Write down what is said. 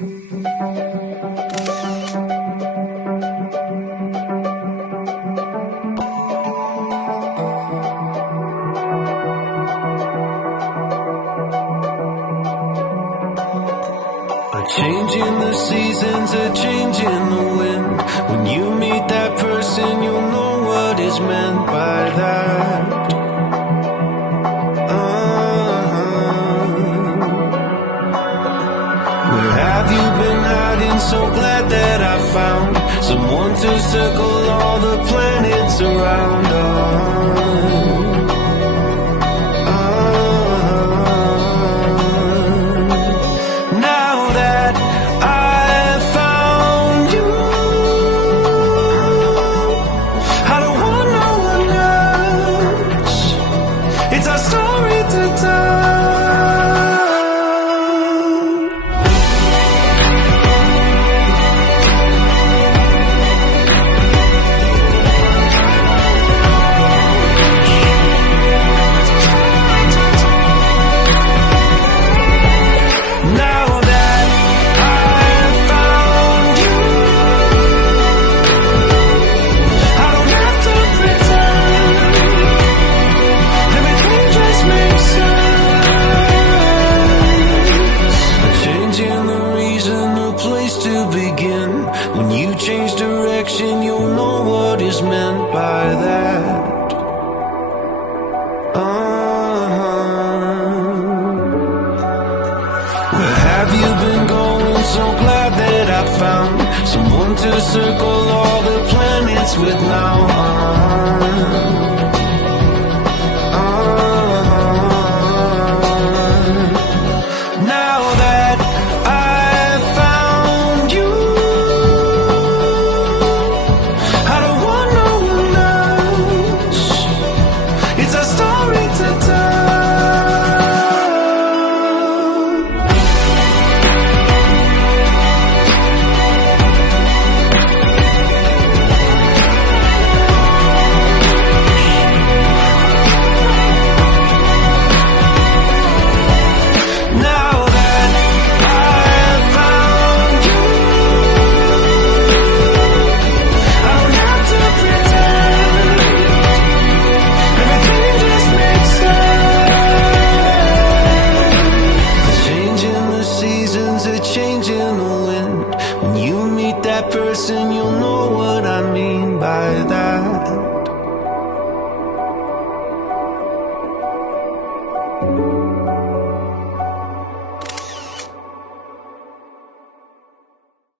A change in the seasons, a change in the wind. When you meet that person, you'll know what is meant by that. Where have you been hiding? So glad that I found someone to circle all the planets around. To circle all the planets with now. Now that I've found you, I don't want no one else. It's a story to tell. Person, you'll know what I mean by that.